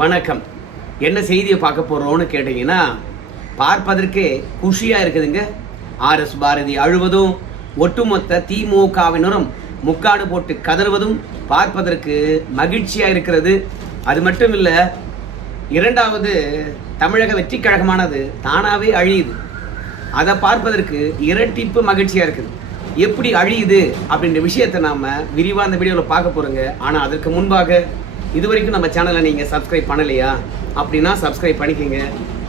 வணக்கம். என்ன செய்தியை பார்க்க போறோம்னு கேட்டீங்கன்னா, பார்ப்பதற்கே குஷியா இருக்குதுங்க. RS பாரதி அழுவதும் ஒட்டுமொத்த திமுகவினரும் முக்காடு போட்டு கதறுவதும் பார்ப்பதற்கு மகிழ்ச்சியா இருக்கிறது. அது மட்டும் இல்ல, இரண்டாவது தமிழக வெற்றி கழகமானது தானாவே அழியுது. அதை பார்ப்பதற்கு இரட்டிப்பு மகிழ்ச்சியா இருக்குது. எப்படி அழியுது அப்படின்ற விஷயத்தை நாம விரிவா அந்த வீடியோவில் பார்க்க போறோங்க. ஆனா அதற்கு முன்பாக இதுவரைக்கும் நம்ம சேனலை நீங்கள் சப்ஸ்கிரைப் பண்ணலையா அப்படின்னா சப்ஸ்கிரைப் பண்ணிக்கோங்க.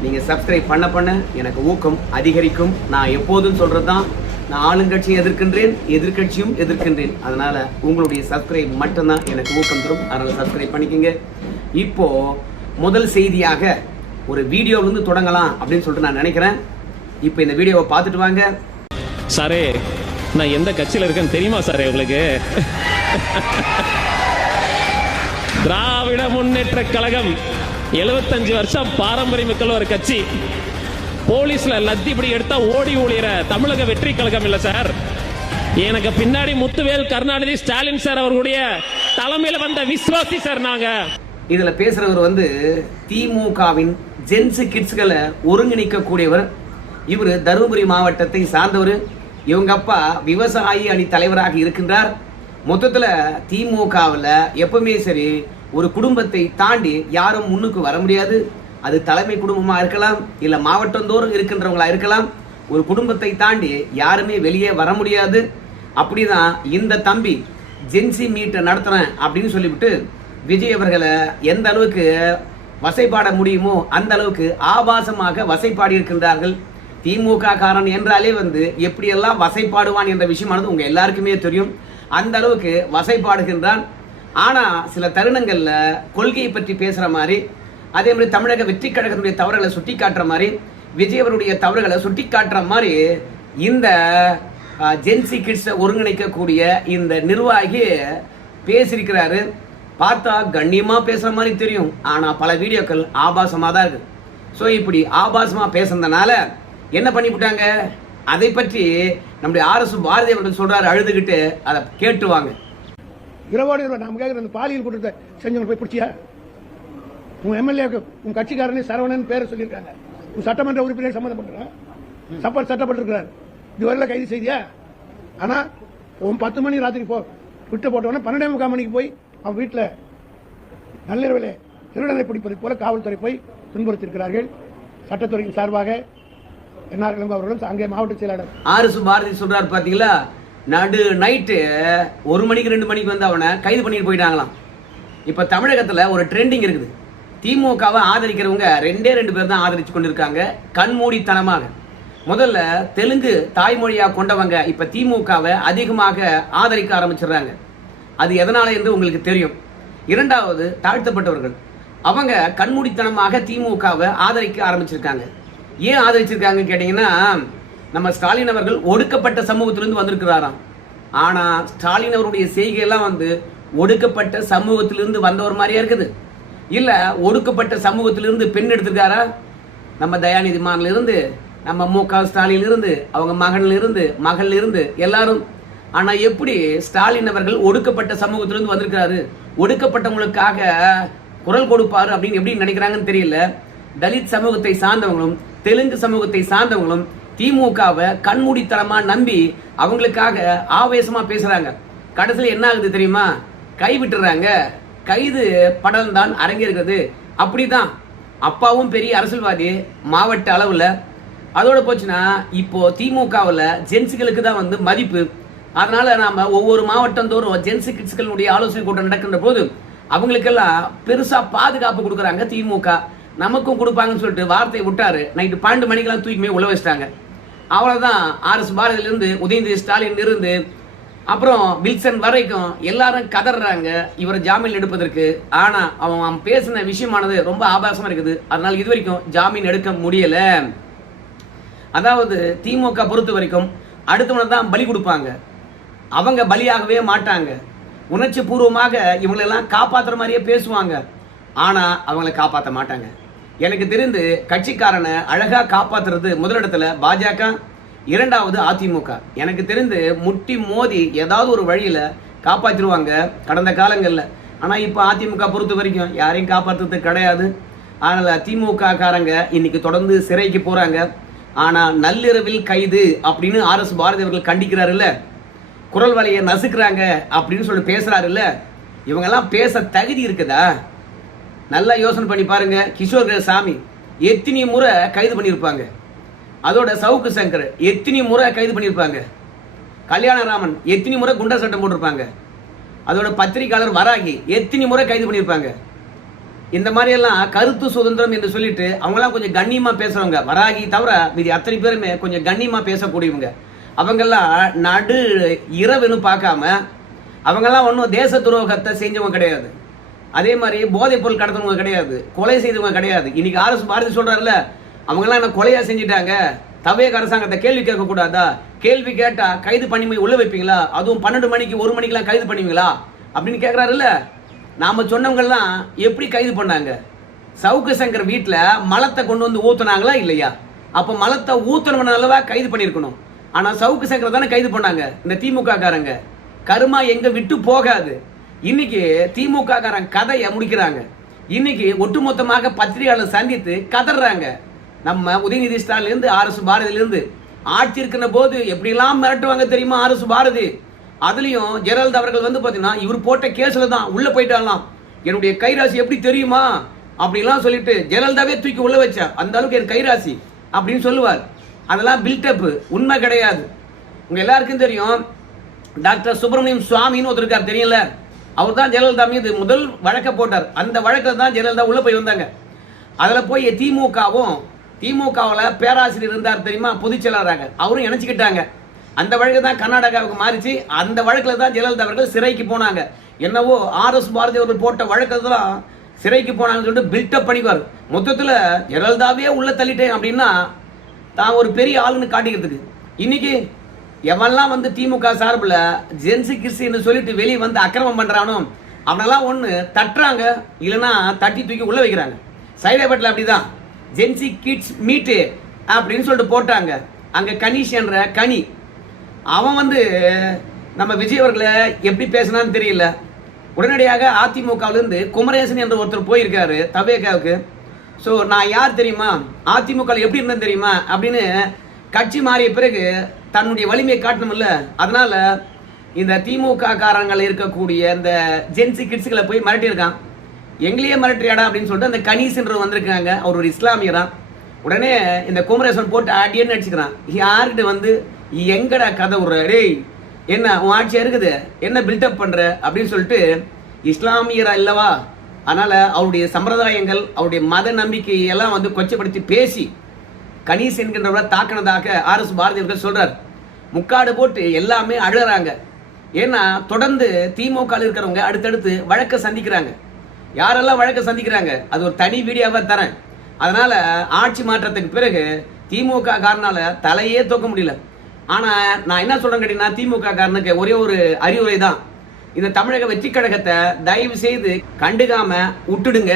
நீங்கள் சப்ஸ்கிரைப் பண்ண எனக்கு ஊக்கம் அதிகரிக்கும். நான் எப்போதும் சொல்கிறது தான், நான் ஆளுங்கட்சியும் எதிர்க்கின்றேன், எதிர்கட்சியும் எதிர்க்கின்றேன். அதனால் உங்களுடைய சப்ஸ்கிரைப் மட்டும்தான் எனக்கு ஊக்கம் தரும். அதனால் சப்ஸ்கிரைப் பண்ணிக்கோங்க. இப்போது முதல் செய்தியாக ஒரு வீடியோவிலேருந்து தொடங்கலாம் அப்படின்னு சொல்லிட்டு நான் நினைக்கிறேன். இப்போ இந்த வீடியோவை பார்த்துட்டு வாங்க. சாரே, நான் எந்த கட்சியில் இருக்கேன்னு தெரியுமா சாரே உங்களுக்கு? திராவிட முன்னேற்ற கழகம் 75 வருஷம் பாரம்பரியமிக்க ஒரு கட்சி. போலீஸ்ல லத்தி இப்படி எடுத்தா ஓடி ஒளிகிற தமிழக வெற்றி கழகம் இல்ல சார். எனக்கு பின்னாடி முத்துவேல் கருணாநிதி ஸ்டாலின் சார் அவர்களுடைய தலைமையில வந்த விசுவாசி சார். நாங்க இதுல பேசுறவர் திமுகவின் ஜென்ஸ் கிட்ஸ்களை ஒருங்கிணைக்க கூடியவர். இவர் தருமபுரி மாவட்டத்தை சார்ந்தவர். இவங்க அப்பா விவசாயி அணி தலைவராக இருக்கின்றார். மொத்தத்தில் திமுகவில் எப்பவுமே சரி, ஒரு குடும்பத்தை தாண்டி யாரும் முன்னுக்கு வர முடியாது. அது தலைமை குடும்பமாக இருக்கலாம், இல்லை மாவட்டந்தோறும் இருக்கின்றவங்களா இருக்கலாம். ஒரு குடும்பத்தை தாண்டி யாருமே வெளியே வர முடியாது. அப்படிதான் இந்த தம்பி ஜென்சி மீட்டை நடத்துறேன் அப்படின்னு சொல்லிவிட்டு விஜய் அவர்களை எந்த அளவுக்கு வசைப்பாட முடியுமோ அந்த அளவுக்கு ஆபாசமாக வசைப்பாடி இருக்கின்றார்கள். திமுக காரன் என்றாலே எப்படியெல்லாம் வசைப்பாடுவான் என்ற விஷயமானது உங்க எல்லாருக்குமே தெரியும். அந்த அளவுக்கு வசைப்பாடுகின்றான். ஆனா சில தருணங்கள்ல கொள்கையை பற்றி பேசுற மாதிரி, அதே மாதிரி தமிழக வெற்றி கழகத்துடைய தவறுகளை சுட்டி காட்டுற மாதிரி, விஜய் அவருடைய தவறுகளை சுட்டி காட்டுற மாதிரி இந்த ஜென்சி கிட்ஸை ஒருங்கிணைக்கக்கூடிய இந்த நிர்வாகி பேசியிருக்கிறாரு. பார்த்தா கண்ணியமா பேசுற மாதிரி தெரியும், ஆனா பல வீடியோக்கள் ஆபாசமா தான் இருக்கு. ஸோ இப்படி ஆபாசமா பேசுறதுனால என்ன பண்ணிவிட்டாங்க, அதை பற்றி நம்முடைய RS பாரதி அவர்கள் சொல்றாரு, அழுதுகிட்டு அதை கேட்டுவாங்க. இரவோடு நம்ம கேட்குற அந்த பாலியல் குற்றத்தை செஞ்சவங்க போய் பிடிச்சியா? உன் எம்எல்ஏக்கு உன் கட்சிக்காரனே சரவணன் பேரை சொல்லியிருக்காங்க. உன் சட்டமன்ற உறுப்பினர் சம்மந்தப்பட்டிருக்கான், சட்டப்பட்டிருக்கிறார். இதுவரையில் கைது செய்தியா? ஆனா உன் 10 மணி ராத்திரி விட்டு போட்டவொடனே 12:45 மணிக்கு போய் அவன் வீட்டில் நள்ளிரவிலே திருடனை பிடிப்பதை போல காவல்துறை போய் துன்புறுத்தியிருக்கிறார்கள். சட்டத்துறையின் சார்பாக அவர்களும் அங்கே மாவட்ட செயலாளர் RS பாரதி சொல்றாரு. பாத்தீங்களா, நடு நைட்டு 1 மணிக்கு 2 மணிக்கு அவனை கைது பண்ணிட்டு போயிட்டாங்களாம். இப்ப தமிழகத்துல ஒரு ட்ரெண்டிங் இருக்குது. திமுகவை ஆதரிக்கிறவங்க 2 பேர் தான் ஆதரிச்சு கொண்டிருக்காங்க, கண்மூடித்தனமாக. முதல்ல தெலுங்கு தாய்மொழியா கொண்டவங்க இப்ப திமுகவை அதிகமாக ஆதரிக்க ஆரம்பிச்சிடுறாங்க. அது எதனால என்று உங்களுக்கு தெரியும். இரண்டாவது தாழ்த்தப்பட்டவர்கள், அவங்க கண்மூடித்தனமாக திமுகவை ஆதரிக்க ஆரம்பிச்சிருக்காங்க. ஏன் ஆதரிச்சிருக்காங்க கேட்டீங்கன்னா, நம்ம ஸ்டாலின் அவர்கள் ஒடுக்கப்பட்ட சமூகத்திலிருந்து வந்திருக்கிறாராம். ஆனா ஸ்டாலின் அவருடைய செய்கையெல்லாம் ஒடுக்கப்பட்ட சமூகத்திலிருந்து வந்தவர் மாதிரியா இருக்குது. இல்ல ஒடுக்கப்பட்ட சமூகத்திலிருந்து பெண் எடுத்திருக்காரா? நம்ம தயாநிதி மான்ல இருந்து, நம்ம MK ஸ்டாலின் இருந்து, அவங்க மகள்ல இருந்து எல்லாரும். ஆனா எப்படி ஸ்டாலின் அவர்கள் ஒடுக்கப்பட்ட சமூகத்திலிருந்து வந்திருக்கிறாரு, ஒடுக்கப்பட்டவங்களுக்காக குரல் கொடுப்பாரு அப்படின்னு எப்படி நினைக்கிறாங்கன்னு தெரியல. தலித் சமூகத்தை சார்ந்தவங்களும் தெலுங்கு சமூகத்தை சார்ந்தவங்களும் திமுகவை கண்மூடித்தனமா நம்பி அவங்களுக்காக ஆவேசமா பேசுறாங்க. கடைசியில் என்ன ஆகுது தெரியுமா? கைவிட்டுறாங்க. கைது படம் தான் அரங்கேறுகிறது. அப்படிதான் அப்பாவும் பெரிய அரசியல்வாதி மாவட்ட அளவுல. அதோட போச்சுன்னா இப்போ திமுகவில் ஜென்ஸுகளுக்கு தான் மதிப்பு. அதனால நாம ஒவ்வொரு மாவட்டம் தோறும் ஜென்ஸு கிட்ஸ்களுடைய ஆலோசனை கூட்டம் நடக்கின்ற போது அவங்களுக்கெல்லாம் பெருசா பாதுகாப்பு கொடுக்குறாங்க திமுக. நமக்கும் கொடுப்பாங்கன்னு சொல்லிட்டு வார்த்தை விட்டாரு. நைட்டு 12 மணிக்கெல்லாம் தூக்கி உள்ள வச்சிட்டாங்க. அவ்வளவுதான். RS பாரதியிலிருந்து உதயநிதி ஸ்டாலின் இருந்து அப்புறம் வில்சன் வரைக்கும் எல்லாரும் கதறாங்க இவரை ஜாமீன் எடுப்பதற்கு. ஆனா அவன் பேசின விஷயமானது ரொம்ப ஆபாசமா இருக்குது. அதனால இது வரைக்கும் ஜாமீன் எடுக்க முடியல. அதாவது திமுக பொறுத்த வரைக்கும் அடுத்தவனை தான் பலி கொடுப்பாங்க, அவங்க பலியாகவே மாட்டாங்க. உணர்ச்சி பூர்வமாக இவங்களெல்லாம் காப்பாற்றுற மாதிரியே பேசுவாங்க, ஆனா அவங்களை காப்பாற்ற மாட்டாங்க. எனக்கு தெரிந்து கட்சிக்காரனை அழகா காப்பாத்துறது முதலிடத்துல பாஜக, இரண்டாவது அதிமுக. எனக்கு தெரிந்து முட்டி மோதி ஏதாவது ஒரு வழியில காப்பாற்றிடுவாங்க. கடந்த காலங்களில் ஆனால் இப்போ அதிமுக பொறுத்த வரைக்கும் யாரையும் காப்பாற்றுறது கிடையாது. அதனால் திமுக காரங்க இன்னைக்கு தொடர்ந்து சிறைக்கு போகிறாங்க. ஆனால் நள்ளிரவில் கைது அப்படின்னு RS பாரதி அவர்கள் கண்டிக்கிறாருல்ல, குரல் வலையை நசுக்கிறாங்க அப்படின்னு சொல்லி பேசுகிறாருல்ல, இவங்கெல்லாம் பேச தகுதி இருக்குதா? நல்லா யோசனை பண்ணி பாருங்க. கிஷோர் சாமி எத்தனை முறை கைது பண்ணியிருப்பாங்க, அதோட சவுக்கு சங்கர் எத்தனை முறை கைது பண்ணியிருப்பாங்க, கல்யாணராமன் எத்தனை முறை குண்டர் சட்டம் போட்டிருப்பாங்க, அதோட பத்திரிகையாளர் வராகி எத்தனை முறை கைது பண்ணியிருப்பாங்க. இந்த மாதிரி எல்லாம் கருத்து சுதந்திரம் என்று சொல்லிட்டு அவங்கெல்லாம் கொஞ்சம் கண்ணியமா பேசுறவங்க, வராகி தவிர மீதி அத்தனை பேருமே கொஞ்சம் கண்ணியமா பேசக்கூடியவங்க. அவங்கெல்லாம் நடு இரவுன்னு பார்க்காம அவங்கெல்லாம் ஒன்றும் தேச துரோகத்தை செஞ்சவங்க கிடையாது, அதே மாதிரி போதைப் பொருள் கடத்தினவங்க கிடையாது, கொலை செய்தவங்க கிடையாது. இன்னைக்கு RS பாரதி சொல்றாருல, அவங்கெல்லாம் என்ன கொலையா செஞ்சுட்டாங்க, தவேக அரசாங்கத்தை கேள்வி கேட்க கூடாதா, கேள்வி கேட்டா கைது பண்ணி உள்ள வைப்பீங்களா, அதுவும் 12 மணிக்கு 1 மணிக்கெல்லாம் கைது பண்ணுவீங்களா அப்படின்னு கேட்கிறாருல்ல. நாம சொன்னவங்கெல்லாம் எப்படி கைது பண்ணாங்க? சவுக்கு சங்கர் வீட்டில் மலத்தை கொண்டு வந்து ஊத்துனாங்களா இல்லையா? அப்போ மலத்தை ஊத்துனவனல்லவா கைது பண்ணியிருக்கணும். ஆனால் சவுக்கு சங்கர் தானே கைது பண்ணாங்க இந்த திமுக காரங்க. கருமா எங்க விட்டு போகாது. இன்னைக்கு திமுக காரங்க கதையை முடிக்கிறாங்க. இன்னைக்கு ஒட்டுமொத்தமாக பத்திரிகையாளர் சந்தித்து கதறாங்க. நம்ம உதயநிதி ஸ்டாலிலிருந்து RS பாரதியிலிருந்து ஆட்சி இருக்கிற போது எப்படிலாம் மிரட்டுவாங்க தெரியுமா RS பாரதி. அதுலயும் ஜெயலலிதா அவர்கள் வந்து பாத்தீங்கன்னா இவர் போட்ட கேஸ்ல தான் உள்ள போயிட்டாலாம். என்னுடைய கைராசி எப்படி தெரியுமா அப்படிலாம் சொல்லிட்டு ஜெயலலிதாவே தூக்கி உள்ள வச்சா, அந்த அளவுக்கு என் கைராசி அப்படின்னு சொல்லுவார். அதெல்லாம் பில்டப், உண்மை கிடையாது. உங்க எல்லாருக்கும் தெரியும், டாக்டர் சுப்பிரமணியம் சுவாமின்னு ஒருத்தர் இருக்கார் தெரியல, அவர் தான் ஜெயலலிதா மீது முதல் வழக்க போட்டார். அந்த வழக்கில் தான் ஜெயலலிதா உள்ள போய் வந்தாங்க. அதில் போய் திமுகவில் பேராசிரியர் இருந்தார் தெரியுமா, பொதுச் செயலாளராக, அவரும் இணைச்சிக்கிட்டாங்க. அந்த வழக்கு தான் கர்நாடகாவுக்கு மாறிச்சு. அந்த வழக்கில் தான் ஜெயலலிதா அவர்கள் சிறைக்கு போனாங்க. என்னவோ RS பாரதி அவர்கள் போட்ட வழக்கில் தான் சிறைக்கு போனாங்கன்னு சொல்லிட்டு பில்டப் பண்ணிக்குவார். மொத்தத்தில் ஜெயலலிதாவே உள்ள தள்ளிட்டேன் அப்படின்னா தான் ஒரு பெரிய ஆளுன்னு காட்டிக்கிறதுக்கு. இன்னைக்கு எவெல்லாம் வந்து திமுக சார்பில் ஜென்சி கிறிஸ்டின்னு சொல்லிட்டு வெளியே வந்து அக்கிரமம் பண்றானோ அவனெல்லாம் ஒன்று தட்டுறாங்க, இல்லைன்னா தட்டி தூக்கி உள்ள வைக்கிறாங்க. சைதாபேட்டில் அப்படிதான் ஜென்சி கிட்ஸ் மீட்டு அப்படின்னு சொல்லிட்டு போட்டாங்க. அங்கே கனிஷ் என்ற கனி அவன் வந்து நம்ம விஜய் அவர்களை எப்படி பேசினான்னு தெரியல. உடனடியாக அதிமுகவிலிருந்து குமரேசன் என்ற ஒருத்தர் போயிருக்காரு தவேகாவுக்கு. ஸோ நான் யார் தெரியுமா, அதிமுக எப்படி இருந்தேன் தெரியுமா அப்படின்னு கட்சி மாறிய பிறகு தன்னுடைய வலிமையை காட்டணும்ல. அதனால இந்த திமுக காரங்கள் இருக்கக்கூடிய இந்த ஜென்சி கிட்ஸுகளை போய் மிரட்டியிருக்கான். எங்களையே மிரட்டியாடா அப்படின்னு சொல்லிட்டு அந்த கணீஸ்ன்ற வந்திருக்காங்க. அவர் ஒரு இஸ்லாமியரா. உடனே இந்த குமரேசன் போட்டு ஆட்டியன்னு அடிச்சுக்கிறான். யாருக்கிட்ட வந்து எங்கடா கதை விடுற, டேய் என்ன உன் ஆட்சியா இருக்குது, என்ன பில்டப் பண்ற அப்படின்னு சொல்லிட்டு இஸ்லாமியரா இல்லவா, அதனால அவருடைய சம்பிரதாயங்கள் அவருடைய மத நம்பிக்கை எல்லாம் வந்து கொச்சப்படுத்தி பேசி கணீஸ் என்கின்றவரை தாக்கினதாக RS பாரதி அவர்கள் சொல்றார். முக்காடு போட்டு எல்லாமே அழுகிறாங்க. ஏன்னா தொடர்ந்து திமுக இருக்கிறவங்க அடுத்தடுத்து வழக்கை சந்திக்கிறாங்க. யாரெல்லாம் வழக்கை சந்திக்கிறாங்க அது ஒரு தனி வீடியோவா தரேன். அதனால ஆட்சி மாற்றத்துக்கு பிறகு திமுக காரனால தலையே தூக்க முடியல. ஆனா நான் என்ன சொல்றேன் கேட்டீங்கன்னா, திமுக காரனுக்கு ஒரே ஒரு அறிவுரை தான், இந்த தமிழக வெற்றி கழகத்தை தயவு செய்து கண்டுக்காம விட்டுடுங்க.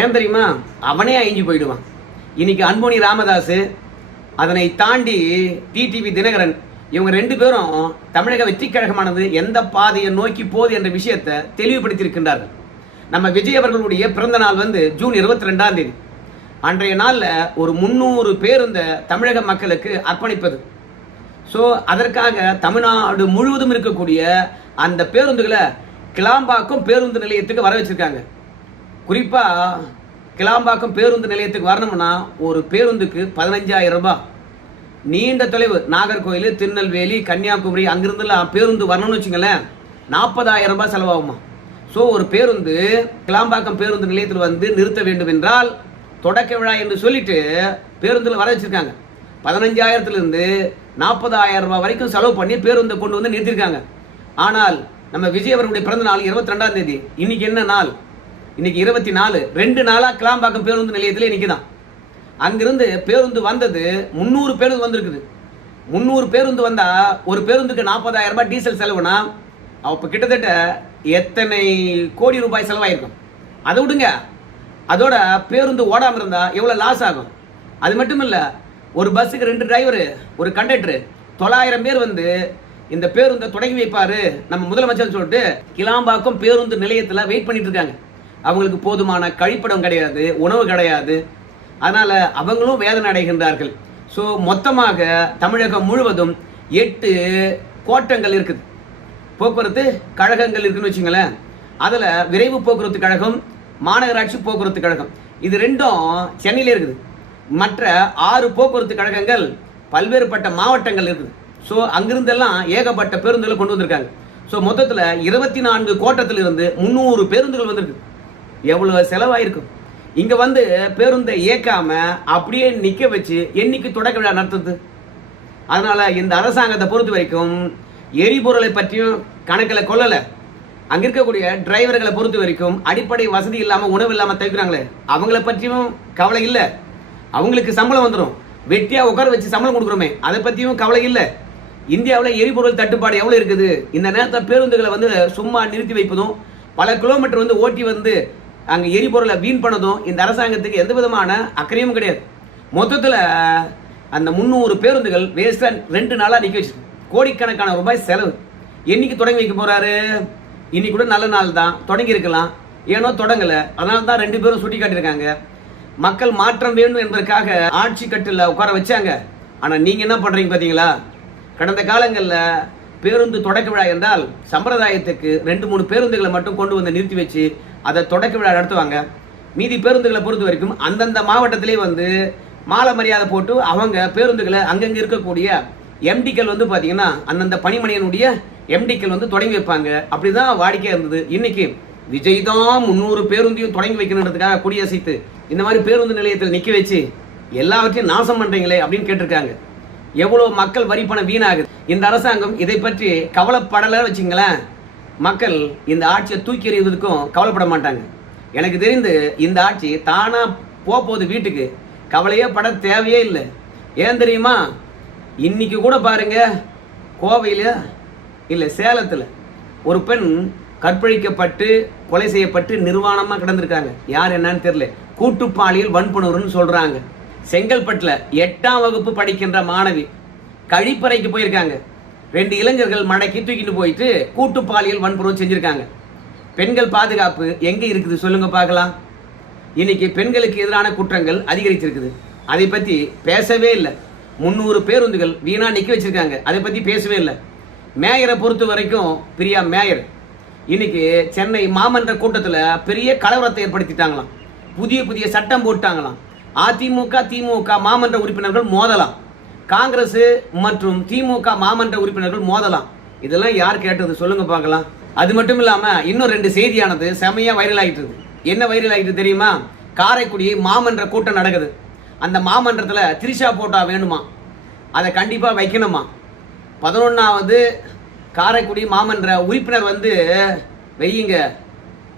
ஏன் தெரியுமா, அவனே அழிஞ்சு போயிடுவான். இன்னைக்கு அன்புமணி ராமதாஸ், அதனை தாண்டி டிடிவி தினகரன், இவங்க 2 பேரும் தமிழக வெற்றி கழகமானது எந்த பாதையை நோக்கி போகுது என்ற விஷயத்தை தெளிவுபடுத்தியிருக்கின்றார்கள். நம்ம விஜய் அவர்களுடைய பிறந்த நாள் வந்து ஜூன் 22ஆம் தேதி. அன்றைய நாளில் ஒரு 300 பேருந்து தமிழக மக்களுக்கு அர்ப்பணிப்பது. ஸோ அதற்காக தமிழ்நாடு முழுவதும் இருக்கக்கூடிய அந்த பேருந்துகளை கிளாம்பாக்கம் பேருந்து நிலையத்துக்கு வர வச்சிருக்காங்க. குறிப்பாக கிளாம்பாக்கம் பேருந்து நிலையத்துக்கு வரணும்னா ஒரு பேருந்துக்கு 15,000 ரூபாய். நீண்ட தொலைவு நாகர்கோவில், திருநெல்வேலி, கன்னியாகுமரி அங்கிருந்துலாம் பேருந்து வரணும்னு வச்சுங்களேன் 40,000 ரூபாய் செலவாகுமா. ஸோ ஒரு பேருந்து கிளாம்பாக்கம் பேருந்து நிலையத்தில் வந்து நிறுத்த வேண்டும் என்றால் தொடக்க விழா என்று சொல்லிட்டு பேருந்தில் வர வச்சிருக்காங்க. 15,000 40,000 ரூபாய் வரைக்கும் செலவு பண்ணி பேருந்தை கொண்டு வந்து நிறுத்திருக்காங்க. ஆனால் நம்ம விஜய் அவர்களுடைய பிறந்த நாள் 22ஆம் தேதி. இன்னைக்கு என்ன நாள்? இன்னைக்கு 24. 2 நாளா கிளாம்பாக்கம் பேருந்து நிலையத்தில் இன்னைக்கு தான். அங்கிருந்து பேருந்து வந்தது 300 பேருந்து வந்திருக்குது. 300 பேருந்து வந்தா ஒரு பேருந்துக்கு 40,000 ரூபாய் டீசல் செலவுனா அப்போ கிட்டத்தட்ட எத்தனை கோடி ரூபாய் செலவாயிருக்கும். அதை விடுங்க, அதோட பேருந்து ஓடாமல் இருந்தா எவ்வளவு லாஸ் ஆகும். அது மட்டும் இல்ல, ஒரு பஸ்ஸுக்கு 2 டிரைவர், ஒரு கண்டக்டர், 900 பேர் வந்து இந்த பேருந்தை தொடங்கி வைப்பாரு நம்ம முதலமைச்சர் சொல்லிட்டு கிளாம்பாக்கம் பேருந்து நிலையத்துல வெயிட் பண்ணிட்டு இருக்காங்க. அவங்களுக்கு போதுமான கழிப்பிடம் கிடையாது, உணவு கிடையாது. அதனால அவங்களும் வேதனை அடைகின்றார்கள். ஸோ மொத்தமாக தமிழகம் முழுவதும் 8 கோட்டங்கள் இருக்குது, போக்குவரத்து கழகங்கள் இருக்குன்னு வச்சுங்களேன். அதுல விரைவு போக்குவரத்து கழகம், மாநகராட்சி போக்குவரத்து கழகம், இது ரெண்டும் சென்னையில இருக்குது. மற்ற 6 போக்குவரத்து கழகங்கள் பல்வேறுபட்ட மாவட்டங்கள் இருக்குது. ஸோ அங்கிருந்தெல்லாம் ஏகப்பட்ட பேருந்துகளை கொண்டு வந்திருக்காங்க. ஸோ மொத்தத்தில் 24 கோட்டத்திலிருந்து 300 பேருந்துகள் வந்திருக்கு. எவ்வளவு செலவாயிருக்கும். இங்க வந்து பேருந்தை இயக்காம அப்படியே நிக்க வச்சு என்னைக்கு தொடக்க விழா நடத்துது? அதனால இந்த அரசாங்கத்தை பொறுத்த வரைக்கும் எரிபொருளை பற்றியும் கணக்கில் கொள்ளல. அங்க இருக்கக்கூடிய டிரைவர்களை பொறுத்த வரைக்கும் அடிப்படை வசதி இல்லாம உணவு இல்லாம தவிக்கிறாங்களே, அவங்கள பற்றியும் கவலை இல்லை. அவங்களுக்கு சம்பளம் வந்துடும், வெட்டியா உட்கார வச்சு சம்பளம் கொடுக்குறோமே, அதை பத்தியும் கவலை இல்லை. இந்தியாவில் எரிபொருள் தட்டுப்பாடு எவ்வளவு இருக்குது? இந்த நேரத்தில் பேருந்துகளை வந்து சும்மா நிறுத்தி வைப்பதும், பல கிலோமீட்டர் வந்து ஓட்டி வந்து அங்க எரிபொருளை வீண் பண்ணதும் இந்த அரசாங்கத்துக்கு எந்த விதமான அக்கறையும் கிடையாது. மொத்தத்தில் அந்த 300 பேருந்துகள் வேஸ்டா 2 நாளா நிக்க வச்சு கோடிக்கணக்கான ரூபாய் செலவு. என்னைக்கு தொடங்கி வைக்க போறாரு? இன்னைக்கு கூட நல்ல நாள் தான், தொடங்கி இருக்கலாம், ஏனோ தொடங்கல. அதனால தான் 2 பேரும் சுட்டி காட்டியிருக்காங்க. மக்கள் மாற்றம் வேண்டும் என்பதற்காக ஆட்சி கட்டில உட்கார வச்சாங்க. ஆனா நீங்க என்ன பண்றீங்க பாத்தீங்களா? கடந்த காலங்களில் பேருந்து தொடக்க விழா என்றால் சம்பிரதாயத்துக்கு 2-3 பேருந்துகளை மட்டும் கொண்டு வந்து நிறுத்தி வச்சு அதை தொடக்க விழா நடத்துவாங்க. மீதி பேருந்துகளை பொறுத்த வரைக்கும் அந்தந்த மாவட்டத்திலே வந்து மாலை மரியாதை போட்டு அவங்க பேருந்துகளை அங்கங்க இருக்கக்கூடிய எம்டிக்கள் வந்து பாத்தீங்கன்னா அந்தந்த பணிமனையினுடைய எம்டிக்கள் வந்து தொடங்கி வைப்பாங்க. அப்படிதான் வாடிக்கையா இருந்தது. இன்னைக்கு விஜய் தான் 300 பேருந்தையும் தொடங்கி வைக்கணுன்றதுக்காக கொடியசைத்து இந்த மாதிரி பேருந்து நிலையத்தில் நிக்க வச்சு எல்லாவற்றையும் நாசம் பண்றீங்களே அப்படின்னு கேட்டிருக்காங்க. எவ்வளவு மக்கள் வரி பணம் வீணாகுது. இந்த அரசாங்கம் இதை பற்றி கவலைப்படல வச்சுங்களேன், மக்கள் இந்த ஆட்சியை தூக்கி எறிவதற்கும் கவலைப்பட மாட்டாங்க. எனக்கு தெரிந்து இந்த ஆட்சி தானா போகுது வீட்டுக்கு, கவலையே பட தேவையே இல்லை. ஏன் தெரியுமா? இன்னைக்கு கூட பாருங்க, கோவையில இல்ல சேலத்துல ஒரு பெண் கற்பழிக்கப்பட்டு கொலை செய்யப்பட்டு நிர்வாணமா கிடந்திருக்காங்க. யார் என்னன்னு தெரியல, கூட்டுப்பாலியல் வன்புணர்வுன்னு சொல்றாங்க. செங்கல்பட்டுல 8ஆம் வகுப்பு படிக்கின்ற மாணவி கழிப்பறைக்கு போயிருக்காங்க. 2 இளைஞர்கள் மடக்கி தூக்கிட்டு போயிட்டு கூட்டு பாலியல் வன்புணர்வு செஞ்சிருக்காங்க. பெண்கள் பாதுகாப்பு எங்க இருக்குது சொல்லுங்க பார்க்கலாம். இன்னைக்கு பெண்களுக்கு எதிரான குற்றங்கள் அதிகரிச்சிருக்குது, அதை பத்தி பேசவே இல்லை. 300 பேருந்துகள் வீணா நிக்க வச்சிருக்காங்க, அதை பத்தி பேசவே இல்லை. மேயரை பொறுத்த வரைக்கும் பிரியா மேயர் இன்னைக்கு சென்னை மாமன்ற கூட்டத்தில் பெரிய கலவரத்தை ஏற்படுத்திட்டாங்களாம். புதிய சட்டம் போட்டாங்களாம். அதிமுக திமுக மாமன்ற உறுப்பினர்கள் மோதலாம், காங்கிரஸ் மற்றும் திமுக மாமன்ற உறுப்பினர்கள் மோதலாம். இதெல்லாம் யார் கேட்டது சொல்லுங்க பார்க்கலாம். அது மட்டும் இல்லாம இன்னும் 2 செய்தியானது செமையா வைரல் ஆகிட்டு இருக்கு. என்ன வைரல் ஆகிட்டு தெரியுமா? காரைக்குடி மாமன்ற கூட்டம் நடக்குது. அந்த மாமன்றத்துல திரிஷா போட்டா வேணுமா, அதை கண்டிப்பா வைக்கணுமா. 11வது காரைக்குடி மாமன்ற உறுப்பினர் வந்து வையுங்க.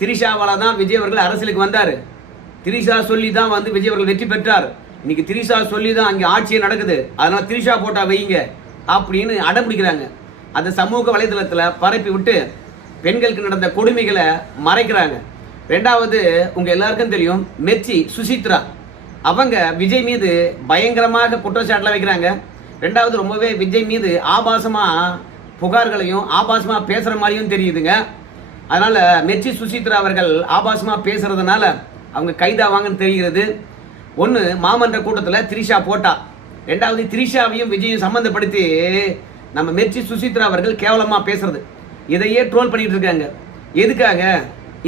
திரிஷாவால தான் விஜய் அவர்கள் அரசியலுக்கு வந்தாரு. திரிஷா சொல்லி தான் வந்து விஜய் அவர்கள் வெற்றி பெற்றார். இன்னைக்கு திரிஷா சொல்லி தான் அங்கே ஆட்சியே நடக்குது. அதனால திரிஷா போட்டா வைங்க அப்படின்னு அடம்பிடிக்கிறாங்க. அந்த சமூக வலைதளத்தில் பரப்பி விட்டு பெண்களுக்கு நடந்த கொடுமைகளை மறைக்கிறாங்க. 2வது உங்க எல்லாருக்கும் தெரியும், மெர்ச்சி சுசித்ரா அவங்க விஜய் மீது பயங்கரமாக குற்றச்சாட்டுல வைக்கிறாங்க. 2வது ரொம்பவே விஜய் மீது ஆபாசமா புகார்களையும் ஆபாசமா பேசுற மாதிரியும் தெரியுதுங்க. அதனால மெர்ச்சி சுசித்ரா அவர்கள் ஆபாசமா பேசுறதுனால அவங்க கைதாவாங்கன்னு தெரிகிறது. 1 மாமன்ற கூட்டத்தில் திரிஷா போட்டா, 2வது திரிஷாவையும் விஜயும் சம்பந்தப்படுத்தி நம்ம மெர்ச்சி சுசித்ரா அவர்கள் கேவலமா பேசுறது, இதையே ட்ரோல் பண்ணிட்டு இருக்காங்க. எதுக்காக?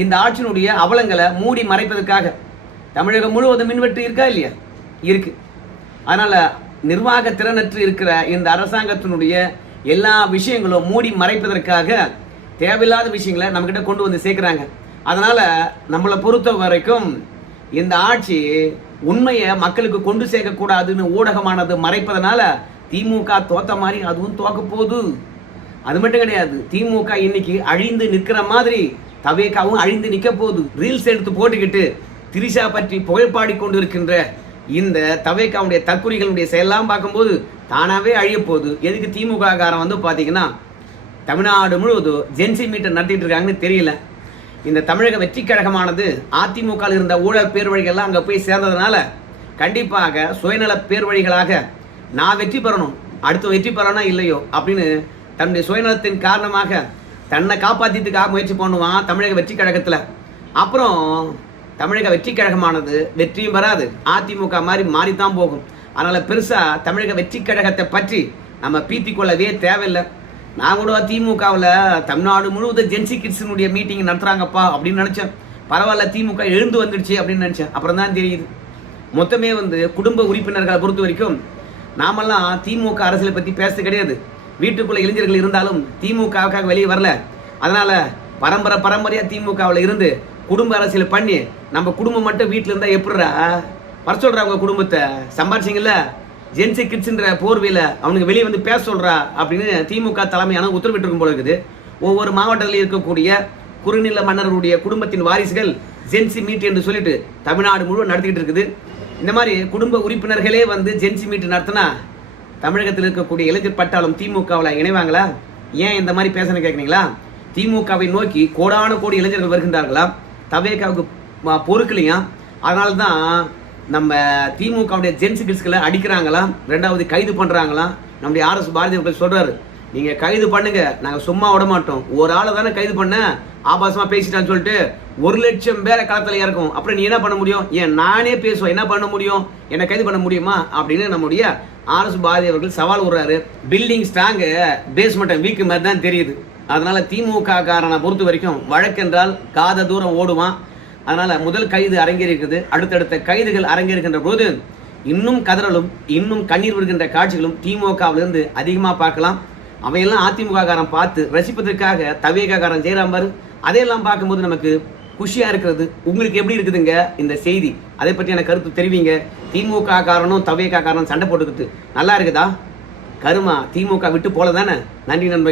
இந்த ஆட்சியினுடைய அவலங்களை மூடி மறைப்பதற்காக. தமிழகம் முழுவதும் மின்வெட்டு இருக்கா இல்லையா? இருக்கு. அதனால நிர்வாக திறனற்று இருக்கிற இந்த அரசாங்கத்தினுடைய எல்லா விஷயங்களும் மூடி மறைப்பதற்காக தேவையில்லாத விஷயங்களை நம்ம கிட்ட கொண்டு வந்து சேர்க்கிறாங்க. அதனால நம்மளை பொறுத்த வரைக்கும் இந்த ஆட்சி உண்மையை மக்களுக்கு கொண்டு சேர்க்க கூடாதுன்னு ஊடகமானது மறைப்பதனால திமுக தோத்த மாதிரி அதுவும் தோக்க போகுது. அது மட்டும் கிடையாது, திமுக இன்னைக்கு அழிந்து நிற்கிற மாதிரி தவேகாவும் அழிந்து நிற்க போகுது. ரீல்ஸ் எடுத்து போட்டுக்கிட்டு திரிஷா பற்றி புகைப்பாடி கொண்டு இருக்கின்ற இந்த தவேகாவுடைய தற்குறிகளுடைய செயலாம் பார்க்கும்போது தானாவே அழிய போகுது. எதுக்கு திமுக காரன் வந்து பாத்தீங்கன்னா தமிழ்நாடு முழுவதும் ஜென்சி மீட்டர் நடத்திட்டு இருக்காங்கன்னு தெரியல. இந்த தமிழக வெற்றி கழகமானது அதிமுக இருந்த ஊழல் பேர் வழிகள்லாம் அங்க போய் சேர்ந்ததுனால கண்டிப்பாக சுயநல பேர் வழிகளாக நான் வெற்றி பெறணும், அடுத்து வெற்றி பெறணும் இல்லையோ அப்படின்னு தன்னுடைய சுயநலத்தின் காரணமாக தன்னை காப்பாற்றியதுக்காக முயற்சி பண்ணுவான் தமிழக வெற்றி கழகத்தில். அப்புறம் தமிழக வெற்றி கழகமானது வெற்றியும் வராது, அதிமுக மாதிரி மாறித்தான் போகும். அதனால் பெருசாக தமிழக வெற்றி கழகத்தை பற்றி நம்ம பீத்தி கொள்ளவே தேவையில்லை. நான் கூட திமுகவில் தமிழ்நாடு முழுவதும் ஜென்சி கிட்ஸினுடைய மீட்டிங் நடத்துகிறாங்கப்பா அப்படின்னு நினச்சேன். பரவாயில்ல, திமுக எழுந்து வந்துடுச்சு அப்படின்னு நினச்சேன். அப்புறம் தான் தெரியுது மொத்தமே குடும்ப உறுப்பினர்களை பொறுத்த வரைக்கும் நாமெல்லாம் திமுக அரசியலை பற்றி பேசுறது கிடையாது. வீட்டுக்குள்ள இளைஞர்கள் இருந்தாலும் திமுகவுக்காக வெளியே வரல. அதனால பரம்பரையாக திமுகவில் இருந்து குடும்ப அரசியல் பண்ணி நம்ம குடும்பம் மட்டும் வீட்டில் இருந்தால் எப்படிரா வர சொல்கிறா அவங்க குடும்பத்தை சம்பாரிச்சிங்கல்ல, ஜென்சி கிட்ஸ்ன்ற போர்வையில் அவனுக்கு வெளியே வந்து பேச சொல்கிறா அப்படின்னு திமுக தலைமையான உத்தரவிட்டிருக்கும் போல இருக்குது. ஒவ்வொரு மாவட்டத்தில் இருக்கக்கூடிய குறுநில மன்னர்களுடைய குடும்பத்தின் வாரிசுகள் ஜென்சி மீட் என்று சொல்லிட்டு தமிழ்நாடு முழுவதும் நடத்திக்கிட்டு இருக்குது. இந்த மாதிரி குடும்ப உறுப்பினர்களே ஜென்சி மீட் நடத்தினா தமிழகத்தில் இருக்கக்கூடிய இளைஞர் பட்டாளம் திமுகவில் இணைவாங்களா? ஏன் இந்த மாதிரி பேசணும்னு கேட்குறீங்களா? திமுகவை நோக்கி கோடான கோடி இளைஞர்கள் வருகின்றார்களா? தவேகாவுக்கு பொறுக்கலையா? அதனால தான் நம்ம திமுகவுடைய ஜென்சி கிட்ஸ்களை அடிக்கிறாங்களாம், ரெண்டாவது கைது பண்ணுறாங்களாம். நம்முடைய RS பாரதி அவர்கள் சொல்கிறாரு, நீங்கள் கைது பண்ணுங்க, நாங்கள் சும்மா விட மாட்டோம். ஒரு ஆளை தானே கைது பண்ண, ஆபாசமாக பேசிட்டான்னு சொல்லிட்டு 1,00,000 பேரை களத்தில் இறக்கும். அப்புறம் நீ என்ன பண்ண முடியும்? ஏன் நானே பேசுவேன், என்ன பண்ண முடியும்? என்னை கைது பண்ண முடியுமா அப்படின்னு நம்முடைய RS பாரதி அவர்கள் சவால் விடுறாரு. பில்டிங் ஸ்ட்ராங்கு பேஸ்மெண்ட் வீக்கு மாதிரி தான் தெரியுது. அதனால திமுக காரனை பொறுத்த வரைக்கும் வழக்கென்றால் காத தூரம் ஓடுவான். அதனால முதல் கைது அரங்கேறிருக்குது. அடுத்தடுத்த கைதுகள் அரங்கேறுகின்ற போது இன்னும் கதறலும் இன்னும் கண்ணீர் விடுகின்ற காட்சிகளும் திமுகவிலிருந்து அதிகமாக பார்க்கலாம். அவையெல்லாம் அதிமுக காரன் பார்த்து ரசிப்பதற்காக தவேகா காரன் ஜெயராம் பாரு, அதையெல்லாம் பார்க்கும்போது நமக்கு குஷியா இருக்கிறது. உங்களுக்கு எப்படி இருக்குதுங்க இந்த செய்தி? அதை பற்றி எனக்கு கருத்து தெரிவிங்க. திமுக காரனும் தவேகா காரனும் சண்டை போட்டுக்கிட்டு நல்லா இருக்குதா? கருமா திமுக விட்டு போல தானே. நன்றி நண்பர்கள்.